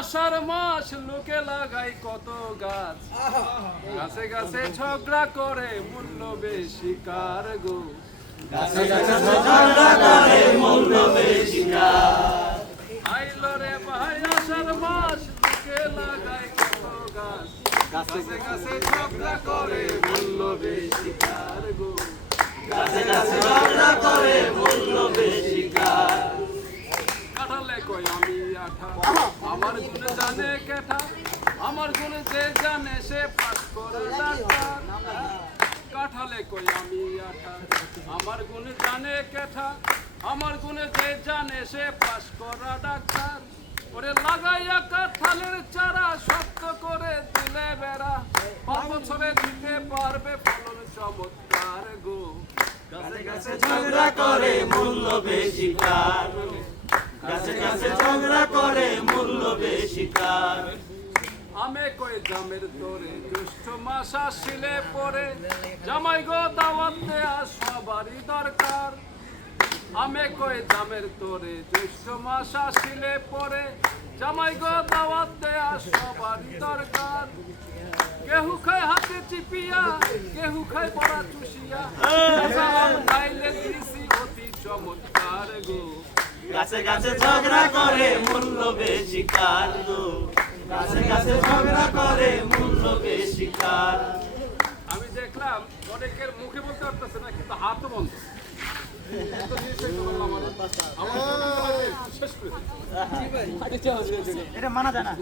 আষাঢ় মাস লোকে লাগাই কত গাছ, গাছে গাছে ঝগড়া করে মূল্য বেশি কার গো। গাছে গাছে ঝগড়া করে মূল্য বেশি কার। আইলো রে ভাই আষাঢ় মাস লোকে লাগাই কত গাছ, গাছে গাছে ঝগড়া করে মূল্য বেশি কার গো। গাছে গাছে ঝগড়া করে মূল্য বেশি কার। কাঁঠালে কই আমি আঠা, আমার গুণ জানে কেঠা, আমার গুণ যে জানে সে পাস করে ডাক্তার। কাঁঠালে কই আমি আঠা, আমার গুণ জানে কেঠা, আমার গুণ যে জানে সে পাস করা ডাক্তার। ওরে লাগাইয়া কাঁঠালের চারা শক্ত করে দিলে বেড়া, 5 বছরে দিতে পারবে ফলন চমৎকার গো। গাছে গাছে ঝগড়া করে মূল্য বেশি কার। গাছে গাছে ঝগড়া করে মূল্য বেশি কার। আমে কই জামের তোরে জ্যৈষ্ঠ মাস আসিলে পরে, জামাই গো দাওয়াত দেয়া সবারই দরকার। আমে কই জামের তোরে জ্যৈষ্ঠ মাস আসিলে পরে, জামাই গো দাওয়াত দেয়া সবারই দরকার। কেহু খায় হাতে চিপিয়া, কেহু খায় বড়া চুষিয়া, আম খাইলে দিছি অতি চমৎকার গো। গাছে গাছে ঝগড়া করে মূল্য বেশি কার গো। গাছে গাছে ঝগড়া করে মূল্য বেশি কার। আমি দেখলাম অনেকের মুখে বলতে পারতেছে না, কিন্তু হাতও বন্ধ। এটা মানা যায় না।